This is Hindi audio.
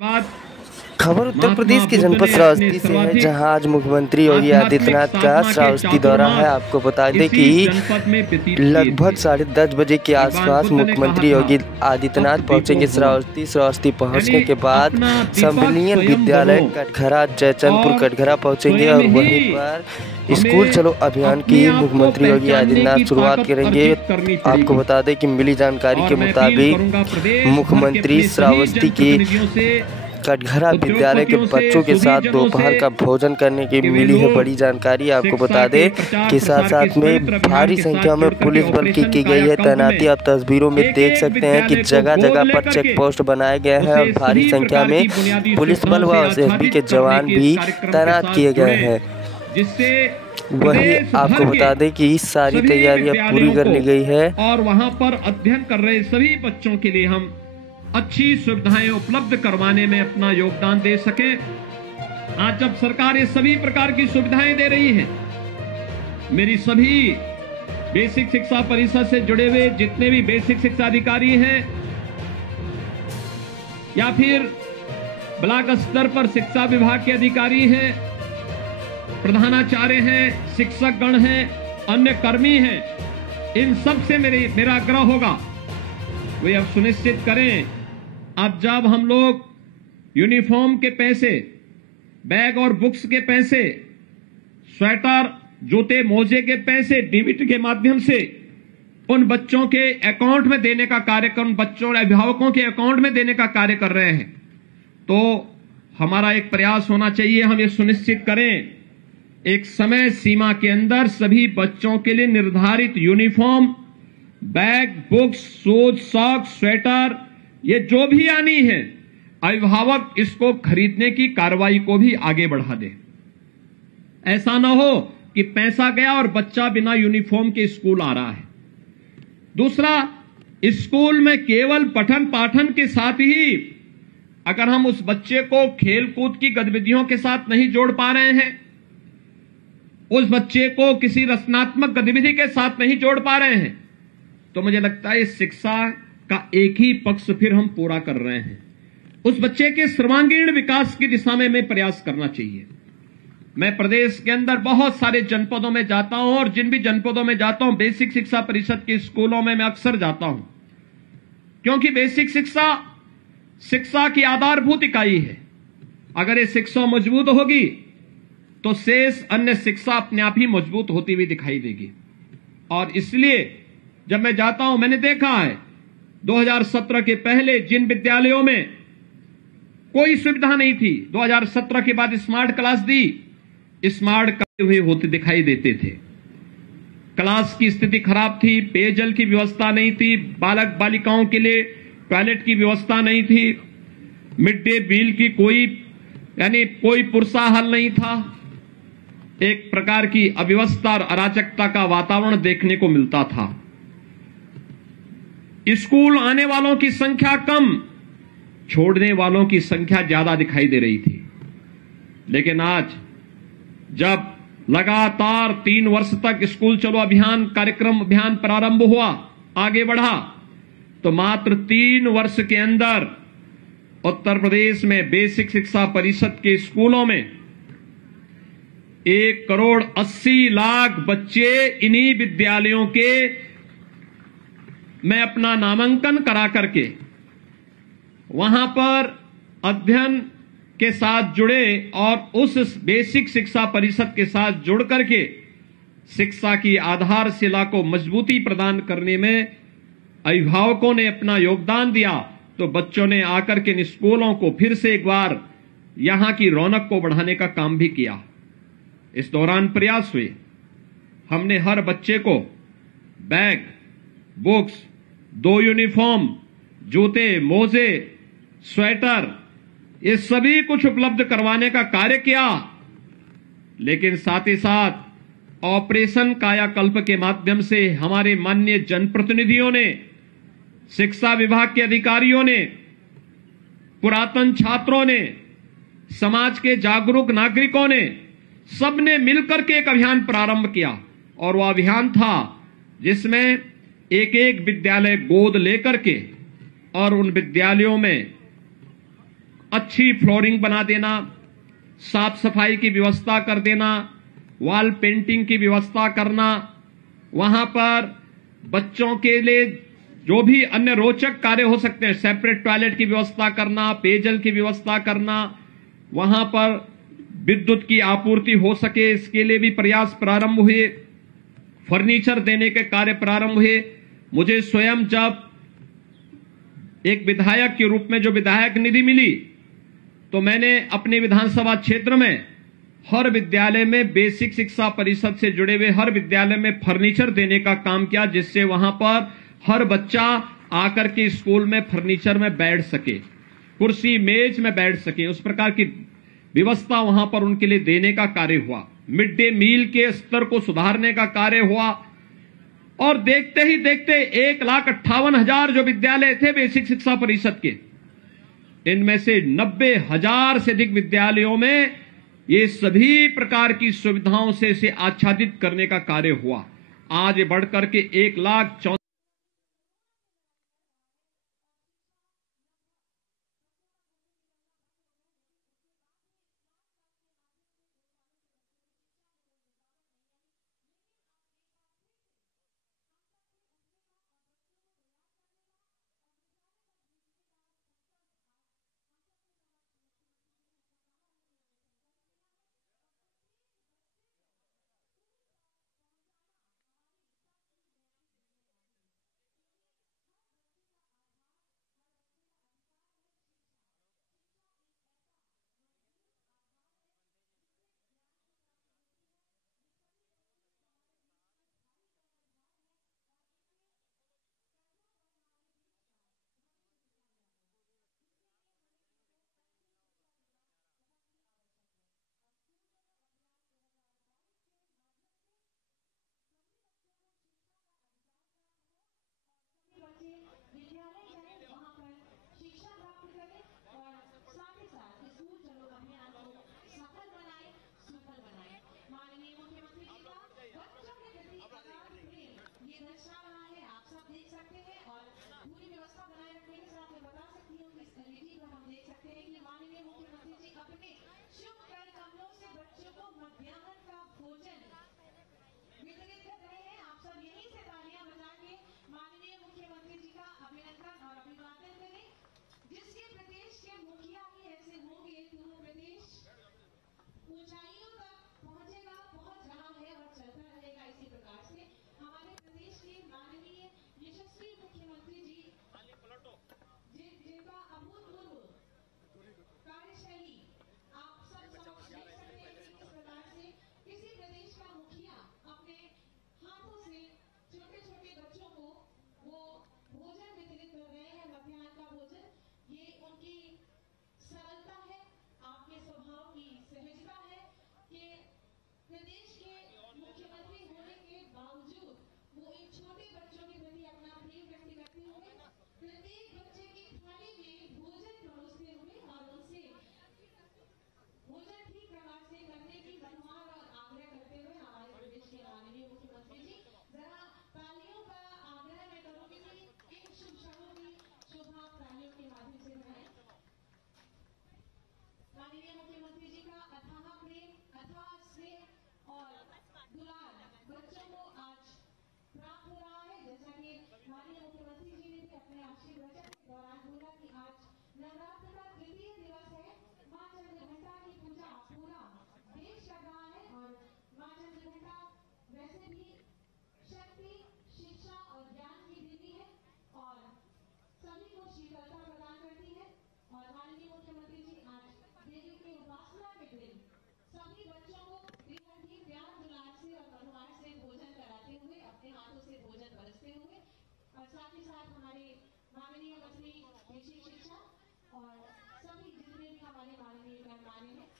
खबर उत्तर प्रदेश के जनपद श्रावस्ती से है, जहां आज मुख्यमंत्री योगी आदित्यनाथ का श्रावस्ती दौरा है। आपको बता दें कि लगभग 10:30 बजे के आसपास मुख्यमंत्री योगी आदित्यनाथ पहुंचेंगे श्रावस्ती पहुंचने के बाद संविलियन विद्यालय कटघरा जयचंदपुर कटघरा पहुंचेंगे और वहीं पर स्कूल चलो अभियान की मुख्यमंत्री योगी आदित्यनाथ शुरुआत करेंगे। आपको बता दें कि मिली जानकारी के मुताबिक मुख्यमंत्री श्रावस्ती की कटघरा विद्यालय के बच्चों के साथ दोपहर का भोजन करने की मिली है बड़ी जानकारी। आपको बता दें कि साथ में भारी संख्या में पुलिस बल की गई है तैनाती। आप तस्वीरों में देख सकते हैं कि जगह जगह पर चेक पोस्ट बनाए गए हैं और भारी संख्या में पुलिस बल व एसएसबी के जवान भी तैनात किए गए हैं। वही आपको बता दें कि इस सारी तैयारियां पूरी कर ली गई है और वहां पर अध्ययन कर रहे सभी बच्चों के लिए हम अच्छी सुविधाएं उपलब्ध करवाने में अपना योगदान दे सके। आज जब सरकार ये सभी प्रकार की सुविधाएं दे रही है, मेरी सभी बेसिक शिक्षा परिषद से जुड़े हुए जितने भी बेसिक शिक्षा अधिकारी हैं या फिर ब्लॉक स्तर पर शिक्षा विभाग के अधिकारी हैं, प्रधानाचार्य हैं, शिक्षक गण हैं, अन्य कर्मी हैं, इन सब से मेरा आग्रह होगा वे अब सुनिश्चित करें अब जब हम लोग यूनिफॉर्म के पैसे, बैग और बुक्स के पैसे, स्वेटर, जूते, मोजे के पैसे डीबीटी के माध्यम से उन बच्चों के अकाउंट में देने का कार्यक्रम, बच्चों और अभिभावकों के अकाउंट में देने का कार्य कर रहे हैं, तो हमारा एक प्रयास होना चाहिए। हम ये सुनिश्चित करें एक समय सीमा के अंदर सभी बच्चों के लिए निर्धारित uniform, bag, books, shoes, socks, sweater, ये जो भी आनी है, अभिभावक इसको खरीदने की कार्रवाई को भी आगे बढ़ा दे। ऐसा ना हो कि पैसा गया और बच्चा बिना यूनिफॉर्म के स्कूल आ रहा है। दूसरा, स्कूल में केवल पठन पाठन के साथ ही अगर हम उस बच्चे को खेल कूद की गतिविधियों के साथ नहीं जोड़ पा रहे हैं, उस बच्चे को किसी रचनात्मक गतिविधि के साथ नहीं जोड़ पा रहे हैं, तो मुझे लगता है शिक्षा का एक ही पक्ष फिर हम पूरा कर रहे हैं। उस बच्चे के सर्वांगीण विकास की दिशा में प्रयास करना चाहिए। मैं प्रदेश के अंदर बहुत सारे जनपदों में जाता हूं और जिन भी जनपदों में जाता हूं बेसिक शिक्षा परिषद के स्कूलों में मैं अक्सर जाता हूं, क्योंकि बेसिक शिक्षा की आधारभूत इकाई है। अगर ये शिक्षा मजबूत होगी तो शेष अन्य शिक्षा अपने आप ही मजबूत होती हुई दिखाई देगी। और इसलिए जब मैं जाता हूं, मैंने देखा है 2017 के पहले जिन विद्यालयों में कोई सुविधा नहीं थी, 2017 के बाद स्मार्ट क्लास दी, स्मार्ट करते हुए होते दिखाई देते थे। क्लास की स्थिति खराब थी, पेयजल की व्यवस्था नहीं थी, बालक बालिकाओं के लिए टॉयलेट की व्यवस्था नहीं थी, मिड डे मील की कोई पुरसाहल नहीं था। एक प्रकार की अव्यवस्था और अराजकता का वातावरण देखने को मिलता था। स्कूल आने वालों की संख्या कम, छोड़ने वालों की संख्या ज्यादा दिखाई दे रही थी। लेकिन आज जब लगातार 3 वर्ष तक स्कूल चलो अभियान प्रारंभ हुआ, आगे बढ़ा, तो मात्र 3 वर्ष के अंदर उत्तर प्रदेश में बेसिक शिक्षा परिषद के स्कूलों में 1,80,00,000 बच्चे इन्हीं विद्यालयों के में अपना नामांकन करा करके वहां पर अध्ययन के साथ जुड़े और उस बेसिक शिक्षा परिषद के साथ जुड़ करके शिक्षा की आधारशिला को मजबूती प्रदान करने में अभिभावकों ने अपना योगदान दिया। तो बच्चों ने आकर के इन स्कूलों को फिर से एक बार यहां की रौनक को बढ़ाने का काम भी किया। इस दौरान प्रयास हुए, हमने हर बच्चे को बैग, बुक्स, 2 यूनिफॉर्म, जूते, मोजे, स्वेटर, ये सभी कुछ उपलब्ध करवाने का कार्य किया। लेकिन साथ ही साथ ऑपरेशन कायाकल्प के माध्यम से हमारे माननीय जनप्रतिनिधियों ने, शिक्षा विभाग के अधिकारियों ने, पुरातन छात्रों ने, समाज के जागरूक नागरिकों ने, सबने मिलकर के एक अभियान प्रारंभ किया। और वह अभियान था जिसमें एक विद्यालय गोद लेकर के और उन विद्यालयों में अच्छी फ्लोरिंग बना देना, साफ सफाई की व्यवस्था कर देना, वॉल पेंटिंग की व्यवस्था करना, वहां पर बच्चों के लिए जो भी अन्य रोचक कार्य हो सकते हैं, सेपरेट टॉयलेट की व्यवस्था करना, पेयजल की व्यवस्था करना, वहां पर विद्युत की आपूर्ति हो सके इसके लिए भी प्रयास प्रारंभ हुए, फर्नीचर देने के कार्य प्रारंभ हुए। मुझे स्वयं जब एक विधायक के रूप में जो विधायक निधि मिली तो मैंने अपने विधानसभा क्षेत्र में हर विद्यालय में बेसिक शिक्षा परिषद से जुड़े हुए हर विद्यालय में फर्नीचर देने का काम किया, जिससे वहां पर हर बच्चा आकर के स्कूल में फर्नीचर में बैठ सके, कुर्सी मेज में बैठ सके, उस प्रकार की व्यवस्था वहां पर उनके लिए देने का कार्य हुआ। मिड डे मील के स्तर को सुधारने का कार्य हुआ और देखते ही देखते 1,58,000 जो विद्यालय थे बेसिक शिक्षा परिषद के, इनमें से 90,000 से अधिक विद्यालयों में ये सभी प्रकार की सुविधाओं से इसे आच्छादित करने का कार्य हुआ। आज बढ़कर के 1,04,000 और सभी जितने भी हमारे माननीय मेहमान हैं